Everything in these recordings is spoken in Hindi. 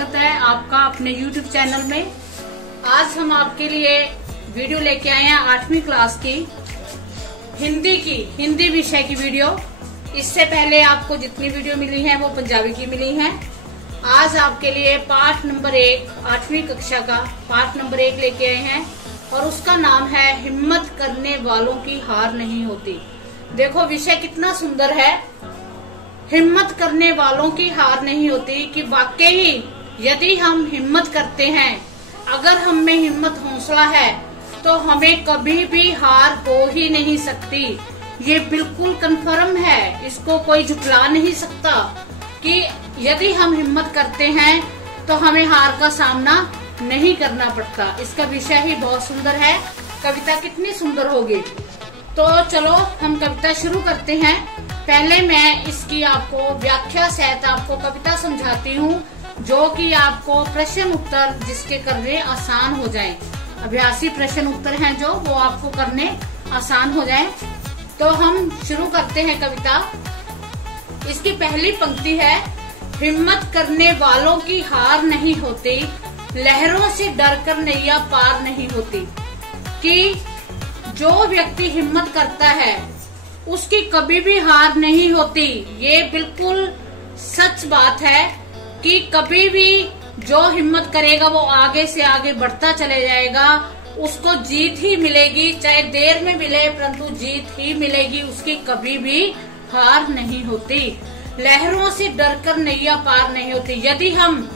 स्वागत है आपका अपने YouTube चैनल में। आज हम आपके लिए वीडियो लेके आए हैं 8वीं क्लास की हिंदी विषय की वीडियो। इससे पहले आपको जितनी वीडियो मिली है वो पंजाबी की मिली है। आज आपके लिए पाठ नंबर 1 8वीं कक्षा का पाठ नंबर 1 लेके आए हैं और उसका नाम है हिम्मत करने वालों की हार नहीं होती। देखो विषय कितना सुंदर है, हिम्मत करने वालों की हार नहीं होती। कि वाकई यदि हम हिम्मत करते हैं, अगर हम में हिम्मत हौसला है तो हमें कभी भी हार हो ही नहीं सकती। ये बिल्कुल कंफर्म है, इसको कोई झुठला नहीं सकता कि यदि हम हिम्मत करते हैं तो हमें हार का सामना नहीं करना पड़ता। इसका विषय ही बहुत सुंदर है, कविता कितनी सुंदर होगी। तो चलो हम कविता शुरू करते हैं। पहले मैं इसकी आपको व्याख्या सहित आपको कविता समझाती हूँ, जो कि आपको प्रश्न उत्तर जिसके करने आसान हो जाए। अभ्यासी प्रश्न उत्तर हैं जो वो आपको करने आसान हो जाए। तो हम शुरू करते हैं कविता। इसकी पहली पंक्ति है, हिम्मत करने वालों की हार नहीं होती, लहरों से डरकर नैया पार नहीं होती। कि जो व्यक्ति हिम्मत करता है उसकी कभी भी हार नहीं होती। ये बिल्कुल सच बात है कि कभी भी जो हिम्मत करेगा वो आगे से आगे बढ़ता चले जाएगा, उसको जीत ही मिलेगी। चाहे देर में मिले परंतु जीत ही मिलेगी, उसकी कभी भी हार नहीं होती। लहरों से डरकर नैया पार नहीं होती। यदि हम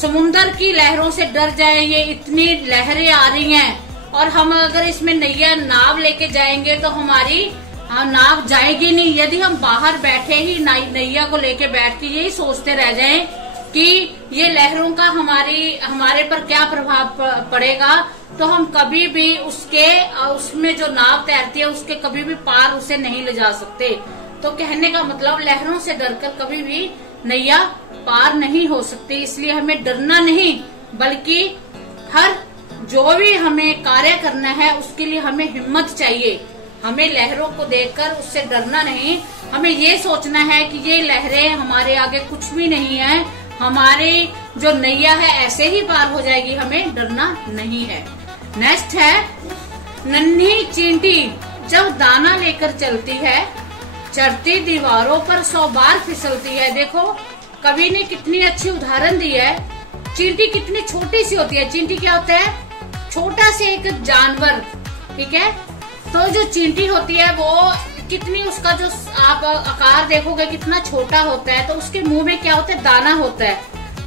समुन्दर की लहरों से डर जाएं, ये इतनी लहरें आ रही हैं और हम अगर इसमें नैया नाव लेके जाएंगे तो हमारी नाव जाएगी नहीं। यदि हम बाहर बैठे ही नैया को लेके बैठ के यही सोचते रह जाएं कि ये लहरों का हमारे पर क्या प्रभाव पड़ेगा, तो हम कभी भी उसमें जो नाव तैरती है उसके कभी भी पार उसे नहीं ले जा सकते। तो कहने का मतलब लहरों से डरकर कभी भी नैया पार नहीं हो सकती। इसलिए हमें डरना नहीं, बल्कि हर जो भी हमें कार्य करना है उसके लिए हमें हिम्मत चाहिए। हमें लहरों को देखकर उससे डरना नहीं, हमें ये सोचना है कि ये लहरें हमारे आगे कुछ भी नहीं है, हमारी जो नैया है ऐसे ही पार हो जाएगी, हमें डरना नहीं है। नेक्स्ट है, नन्ही चींटी जब दाना लेकर चलती है, चढ़ती दीवारों पर 100 बार फिसलती है। देखो कवि ने कितनी अच्छी उदाहरण दी है। चींटी कितनी छोटी सी होती है। चींटी क्या होता है? छोटा से एक जानवर, ठीक है। तो जो चींटी होती है वो कितनी, उसका जो आप आकार देखोगे कितना छोटा होता है। तो उसके मुंह में क्या होता है? दाना होता है।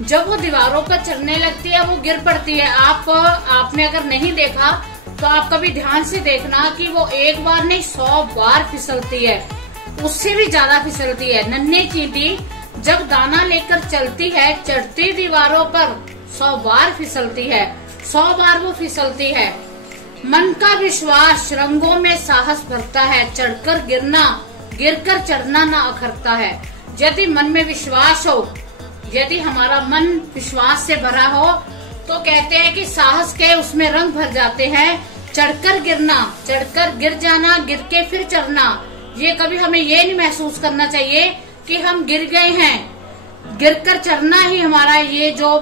जब वो दीवारों पर चढ़ने लगती है वो गिर पड़ती है। आपने अगर नहीं देखा तो आप कभी ध्यान से देखना कि वो एक बार नहीं 100 बार फिसलती है, उससे भी ज्यादा फिसलती है। नन्ही चींटी जब दाना लेकर चलती है, चढ़ती दीवारों पर 100 बार फिसलती है, 100 बार वो फिसलती है। मन का विश्वास रंगों में साहस भरता है, चढ़कर गिरना गिरकर चढ़ना ना अखरता है। यदि मन में विश्वास हो, यदि हमारा मन विश्वास से भरा हो तो कहते हैं कि साहस के उसमें रंग भर जाते हैं। चढ़कर गिरना, चढ़कर गिर जाना, गिर के फिर चढ़ना। ये कभी हमें ये नहीं महसूस करना चाहिए कि हम गिर गए हैं। गिरकर चढ़ना ही हमारा ये जो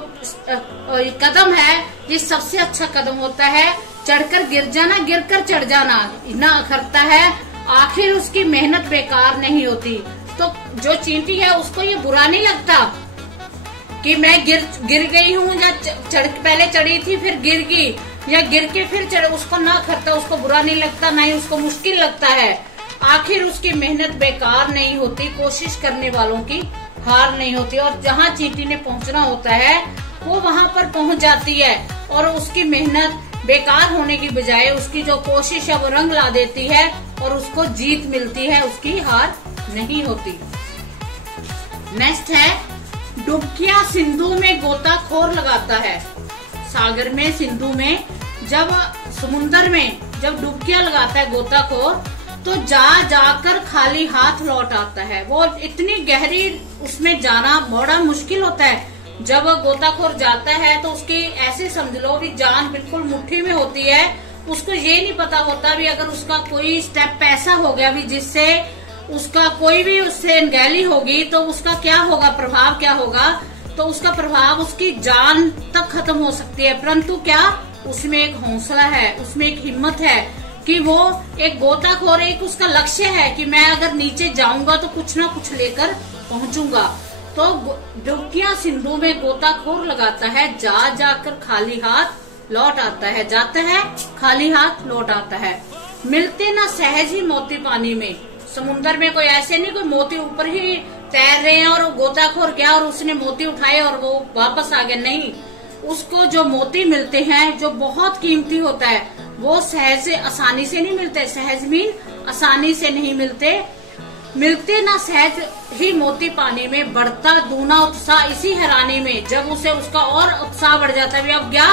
कदम है ये सबसे अच्छा कदम होता है। चढ़कर गिर जाना, गिरकर चढ़ जाना ना अखरता है, आखिर उसकी मेहनत बेकार नहीं होती। तो जो चींटी है उसको ये बुरा नहीं लगता कि मैं गिर गई हूँ, या पहले चढ़ी थी फिर गिर गई, या गिर के फिर चढ़, उसको ना अखरता, उसको बुरा नहीं लगता, ना ही उसको मुश्किल लगता है। आखिर उसकी मेहनत बेकार नहीं होती, कोशिश करने वालों की हार नहीं होती। और जहाँ चींटी ने पहुँचना होता है वो वहाँ पर पहुँच जाती है और उसकी मेहनत बेकार होने की बजाय उसकी जो कोशिश है वो रंग ला देती है और उसको जीत मिलती है, उसकी हार नहीं होती। नेक्स्ट है, डुबकियां सिंधु में गोताखोर लगाता है। सागर में, सिंधु में, जब समुन्दर में जब डुबकियां लगाता है गोताखोर, तो जाकर खाली हाथ लौट आता है। वो इतनी गहरी उसमें जाना बड़ा मुश्किल होता है। जब गोताखोर जाता है तो उसकी ऐसे समझ लो कि जान बिल्कुल मुट्ठी में होती है। उसको ये नहीं पता होता भी अगर उसका कोई स्टेप ऐसा हो गया भी जिससे उसका कोई भी उससे अनगैली होगी तो उसका क्या होगा, प्रभाव क्या होगा। तो उसका प्रभाव उसकी जान तक खत्म हो सकती है। परंतु क्या उसमें एक हौसला है, उसमें एक हिम्मत है कि वो एक गोताखोर, एक उसका लक्ष्य है कि मैं अगर नीचे जाऊंगा तो कुछ ना कुछ लेकर पहुंचूंगा। तो डुबकियां सिंधु में गोताखोर लगाता है, जा जाकर खाली हाथ लौट आता है, जाता है खाली हाथ लौट आता है। मिलते ना सहज ही मोती पानी में, समुन्द्र में कोई ऐसे नहीं कोई मोती ऊपर ही तैर रहे हैं और गोताखोर गया और उसने मोती उठाए और वो वापस आ गया, नहीं। उसको जो मोती मिलते हैं जो बहुत कीमती होता है वो सहज से आसानी से नहीं मिलते। सहज मीन आसानी से नहीं मिलते। मिलते ना सहज ही मोती पानी में, बढ़ता दूना उत्साह इसी हैरानी में। जब उसे उसका और उत्साह बढ़ जाता है, अब क्या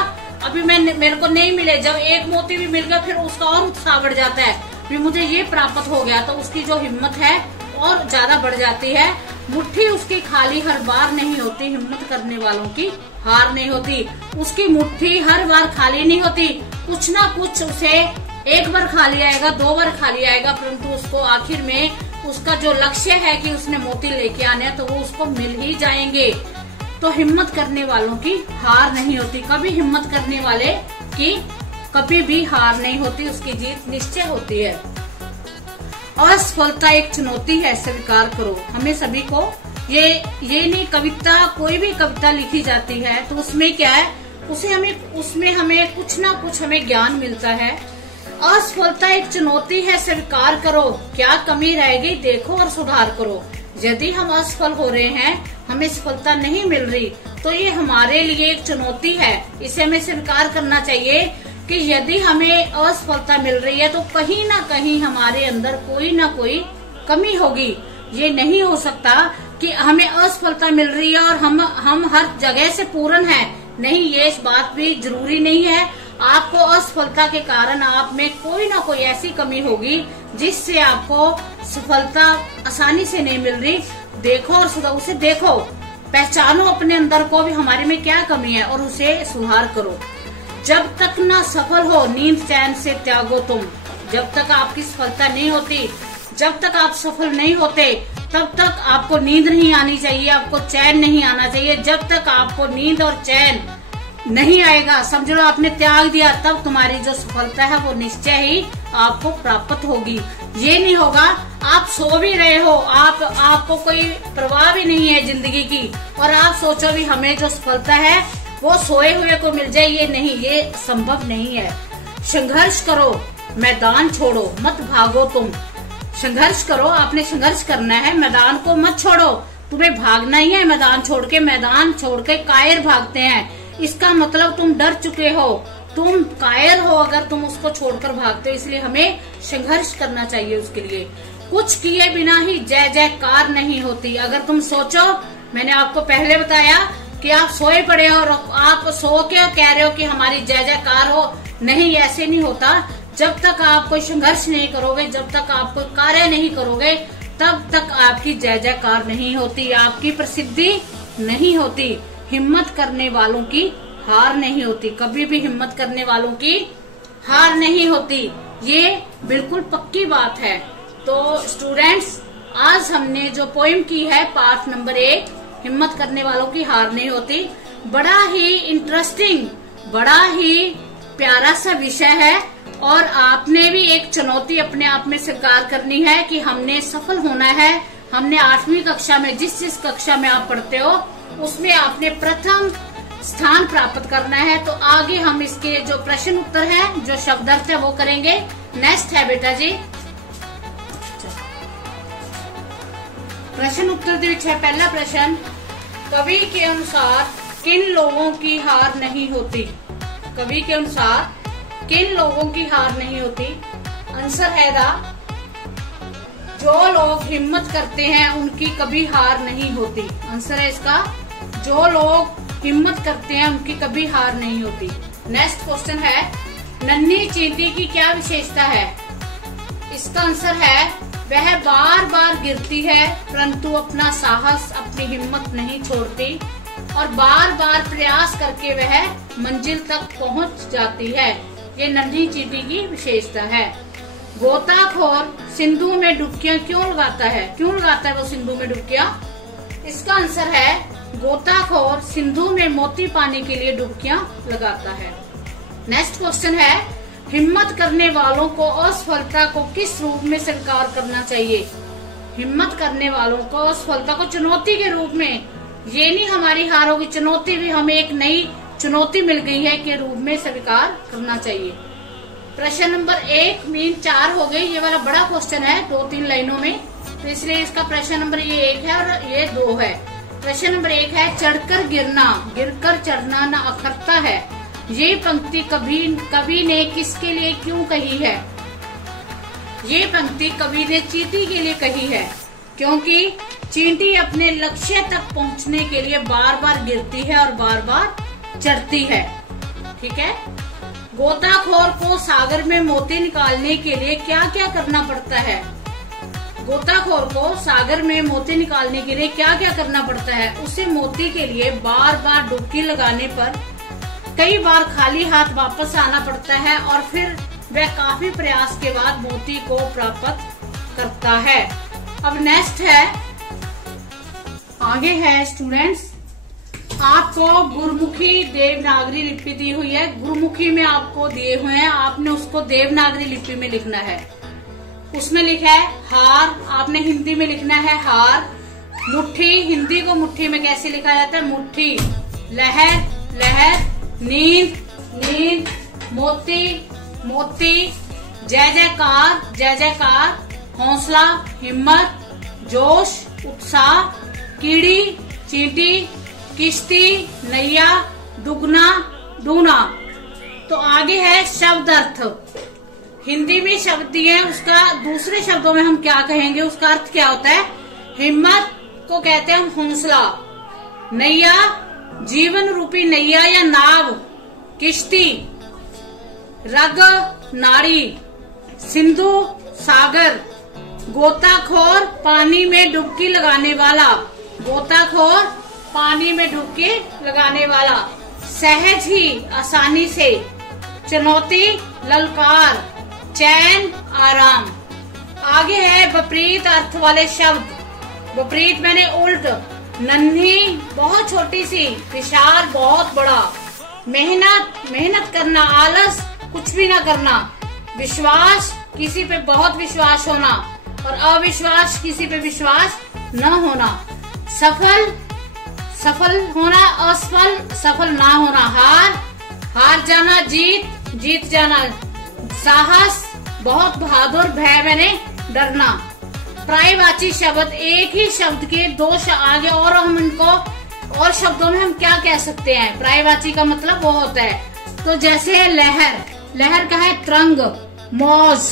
अभी मेरे को नहीं मिले, जब एक मोती भी मिल गया फिर उसका और उत्साह बढ़ जाता है, भी मुझे ये प्राप्त हो गया, तो उसकी जो हिम्मत है और ज्यादा बढ़ जाती है। मुट्ठी उसकी खाली हर बार नहीं होती, हिम्मत करने वालों की हार नहीं होती। उसकी मुट्ठी हर बार खाली नहीं होती, कुछ ना कुछ उसे एक बार खाली आएगा, 2 बार खाली आएगा, परंतु उसको आखिर में उसका जो लक्ष्य है कि उसने मोती लेके आने हैं तो वो उसको मिल ही जाएंगे। तो हिम्मत करने वालों की हार नहीं होती, कभी हिम्मत करने वाले की कभी भी हार नहीं होती, उसकी जीत निश्चय होती है। असफलता एक चुनौती है, स्वीकार करो। हमें सभी को ये नहीं, कविता कोई भी कविता लिखी जाती है तो उसमें क्या है, उसमें हमें कुछ ना कुछ हमें ज्ञान मिलता है। असफलता एक चुनौती है, स्वीकार करो। क्या कमी रह गई देखो और सुधार करो। यदि हम असफल हो रहे हैं, हमें सफलता नहीं मिल रही, तो ये हमारे लिए एक चुनौती है। इसे हमें स्वीकार करना चाहिए कि यदि हमें असफलता मिल रही है तो कहीं ना कहीं हमारे अंदर कोई ना कोई कमी होगी। ये नहीं हो सकता कि हमें असफलता मिल रही है और हम हर जगह से पूर्ण हैं। नहीं, ये इस बात भी जरूरी नहीं है। आपको असफलता के कारण आप में कोई ना कोई ऐसी कमी होगी जिससे आपको सफलता आसानी से नहीं मिल रही। देखो और उसे देखो, पहचानो अपने अंदर को भी हमारे में क्या कमी है और उसे सुधार करो। जब तक ना सफल हो नींद चैन से त्यागो तुम। जब तक आपकी सफलता नहीं होती, जब तक आप सफल नहीं होते, तब तक आपको नींद नहीं आनी चाहिए, आपको चैन नहीं आना चाहिए। जब तक आपको नींद और चैन नहीं आएगा, समझ लो आपने त्याग दिया, तब तुम्हारी जो सफलता है वो निश्चय ही आपको प्राप्त होगी। ये नहीं होगा आप सो भी रहे हो, आपको कोई परवाह भी नहीं है जिंदगी की, और आप सोचो भी हमें जो सफलता है वो सोए हुए को मिल जाए, ये नहीं, ये संभव नहीं है। संघर्ष करो, मैदान छोड़ो, मत भागो तुम। संघर्ष करो, आपने संघर्ष करना है, मैदान को मत छोड़ो। तुम्हें भागना ही है, मैदान छोड़ के। मैदान छोड़ के कायर भागते हैं, इसका मतलब तुम डर चुके हो, तुम कायर हो अगर तुम उसको छोड़कर भागते हो। इसलिए हमें संघर्ष करना चाहिए उसके लिए। कुछ किए बिना ही जय जयकार नहीं होती। अगर तुम सोचो, मैंने आपको पहले बताया कि आप सोए पड़े हो और आप सो के कह रहे हो कि हमारी जय जयकार हो, नहीं, ऐसे नहीं होता। जब तक आप कोई संघर्ष नहीं करोगे, जब तक आप कोई कार्य नहीं करोगे, तब तक आपकी जय जयकार नहीं होती, आपकी प्रसिद्धि नहीं होती। हिम्मत करने वालों की हार नहीं होती, कभी भी हिम्मत करने वालों की हार नहीं होती, ये बिल्कुल पक्की बात है। तो स्टूडेंट्स, आज हमने जो पोएम की है पाठ नंबर 1, हिम्मत करने वालों की हार नहीं होती, बड़ा ही इंटरेस्टिंग, बड़ा ही प्यारा सा विषय है। और आपने भी एक चुनौती अपने आप में स्वीकार करनी है कि हमने सफल होना है। हमने 8वीं कक्षा में, जिस कक्षा में आप पढ़ते हो उसमें आपने प्रथम स्थान प्राप्त करना है। तो आगे हम इसके जो प्रश्न उत्तर है, जो शब्दार्थ है, वो करेंगे। नेक्स्ट है बेटा जी प्रश्न उत्तर दे विच है पहला प्रश्न, कवि के अनुसार किन लोगों की हार नहीं होती? कवि के अनुसार किन लोगों की हार नहीं होती? आंसर है जो लोग हिम्मत करते हैं उनकी कभी हार नहीं होती। आंसर है इसका, जो लोग हिम्मत करते हैं उनकी कभी हार नहीं होती। नेक्स्ट क्वेश्चन है, नन्ही चींटी की क्या विशेषता है? इसका आंसर है, वह बार बार गिरती है परंतु अपना साहस, अपनी हिम्मत नहीं छोड़ती और बार बार प्रयास करके वह मंजिल तक पहुंच जाती है। ये नन्ही चींटी की विशेषता है। गोताखोर सिंधु में डुबकियां क्यों लगाता है? क्यों लगाता है वो सिंधु में डुबकियां? इसका आंसर है, गोताखोर सिंधु में मोती पाने के लिए डुबकियां लगाता है। नेक्स्ट क्वेश्चन है, हिम्मत करने वालों को असफलता को किस रूप में स्वीकार करना चाहिए? हिम्मत करने वालों को असफलता को चुनौती के रूप में, ये नहीं हमारी हार होगी, चुनौती भी हमें एक नई चुनौती मिल गई है के रूप में स्वीकार करना चाहिए। प्रश्न नंबर 1 मीन 4 हो गई। ये वाला बड़ा क्वेश्चन है 2-3 लाइनों में, तो इसलिए इसका प्रश्न नंबर ये 1 है और ये 2 है। प्रश्न नंबर 1 है, चढ़कर गिरना गिरकर चढ़ना न अखरता है। ये पंक्ति कवि ने किसके लिए क्यों कही है? ये पंक्ति कवि ने चींटी के लिए कही है, क्योंकि चींटी अपने लक्ष्य तक पहुंचने के लिए बार बार गिरती है और बार बार चढ़ती है। ठीक है। गोताखोर को सागर में मोती निकालने के लिए क्या क्या करना पड़ता है? गोताखोर को सागर में मोती निकालने के लिए क्या क्या करना पड़ता है? उसे मोती के लिए बार बार डुबकी लगाने पर कई बार खाली हाथ वापस आना पड़ता है और फिर वह काफी प्रयास के बाद मोती को प्राप्त करता है। अब नेक्स्ट है, आगे है स्टूडेंट्स, आपको गुरुमुखी देवनागरी लिपि दी हुई है। गुरुमुखी में आपको दिए हुए हैं, आपने उसको देवनागरी लिपि में लिखना है। उसमें लिखा है हार, आपने हिंदी में लिखना है हार। मुट्ठी, हिंदी को मुट्ठी में कैसे लिखा जाता है? मुट्ठी। लहर, लहर। नींद, नींद। मोती, मोती। जय जयकार, जय जयकार। हौसला, हिम्मत। जोश, उत्साह। कीड़ी, चींटी। किश्ती, नैया। दुगना, दूना। तो आगे है शब्द अर्थ। हिंदी में शब्द दिए, उसका दूसरे शब्दों में हम क्या कहेंगे, उसका अर्थ क्या होता है? हिम्मत को कहते हैं हम हौसला। नैया, जीवन रूपी नैया या नाव। किश्ती, रग, नाड़ी। सिंधु, सागर। गोताखोर, पानी में डुबकी लगाने वाला। गोताखोर, पानी में डुबकी लगाने वाला। सहज ही, आसानी से। चुनौती, ललकार। चैन, आराम। आगे है विपरीत अर्थ वाले शब्द। विपरीत मैंने उल्ट। नन्ही, बहुत छोटी सी। विशाल, बहुत बड़ा। मेहनत, मेहनत करना। आलस, कुछ भी ना करना। विश्वास, किसी पे बहुत विश्वास होना। और अविश्वास, किसी पे विश्वास न होना। सफल, सफल होना। असफल, सफल ना होना। हार, हार जाना। जीत, जीत जाना। साहस, बहुत बहादुर। भय मैंने डरना। पर्यायवाची शब्द, एक ही शब्द के दो आगे और हम इनको और शब्दों में हम क्या कह सकते हैं? पर्यायवाची का मतलब वो होता है, तो जैसे लहर, लहर का है तरंग, मौज।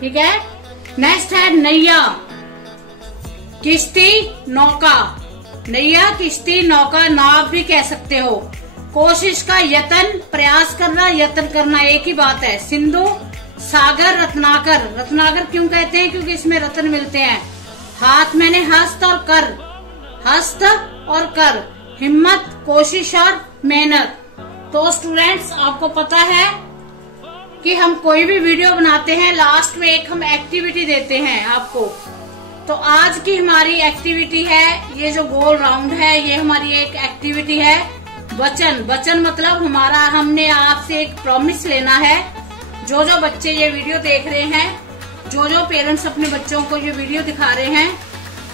ठीक है। नेक्स्ट है नैया। किश्ती, नौका। नैया, किश्ती, नौका, नाव भी कह सकते हो। कोशिश का यत्न, प्रयास करना, यत्न करना एक ही बात है। सिंधु, सागर। रत्नाकर, रत्नाकर क्यों कहते हैं? क्योंकि इसमें रत्न मिलते हैं। हाथ मैंने हस्त और कर, हस्त और कर। हिम्मत, कोशिश और मेहनत। तो स्टूडेंट्स, आपको पता है कि हम कोई भी वीडियो बनाते हैं, लास्ट में एक हम एक्टिविटी देते हैं आपको। तो आज की हमारी एक्टिविटी है, ये जो गोल राउंड है, ये हमारी एक एक्टिविटी है। वचन, वचन मतलब हमारा, हमने आपसे एक प्रॉमिस लेना है। जो जो बच्चे ये वीडियो देख रहे हैं, जो जो पेरेंट्स अपने बच्चों को ये वीडियो दिखा रहे हैं,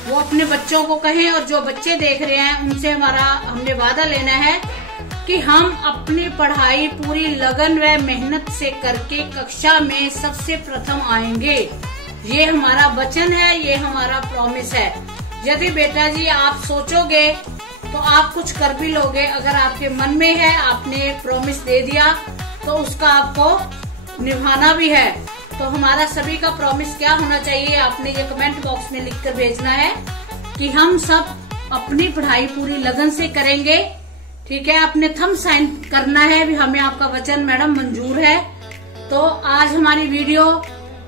वो अपने बच्चों को कहें, और जो बच्चे देख रहे हैं उनसे हमने वादा लेना है कि हम अपनी पढ़ाई पूरी लगन व मेहनत से करके कक्षा में सबसे प्रथम आएंगे। ये हमारा वचन है, ये हमारा प्रॉमिस है। यदि बेटा जी आप सोचोगे तो आप कुछ कर भी लोगे। अगर आपके मन में है, आपने प्रॉमिस दे दिया, तो उसका आपको निभाना भी है। तो हमारा सभी का प्रॉमिस क्या होना चाहिए, आपने ये कमेंट बॉक्स में लिखकर भेजना है कि हम सब अपनी पढ़ाई पूरी लगन से करेंगे। ठीक है। अपने थंब साइन करना है भी, हमें आपका वचन मैडम मंजूर है। तो आज हमारी वीडियो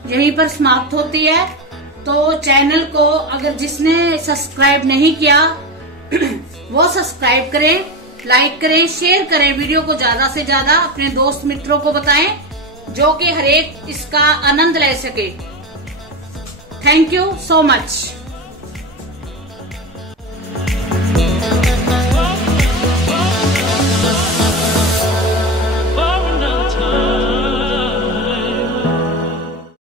यहीं पर समाप्त होती है। तो चैनल को अगर जिसने सब्सक्राइब नहीं किया वो सब्सक्राइब करें, लाइक करें, शेयर करें। वीडियो को ज्यादा से ज्यादा अपने दोस्त मित्रों को बताएं, जो कि हर एक इसका आनंद ले सके। Thank you so much.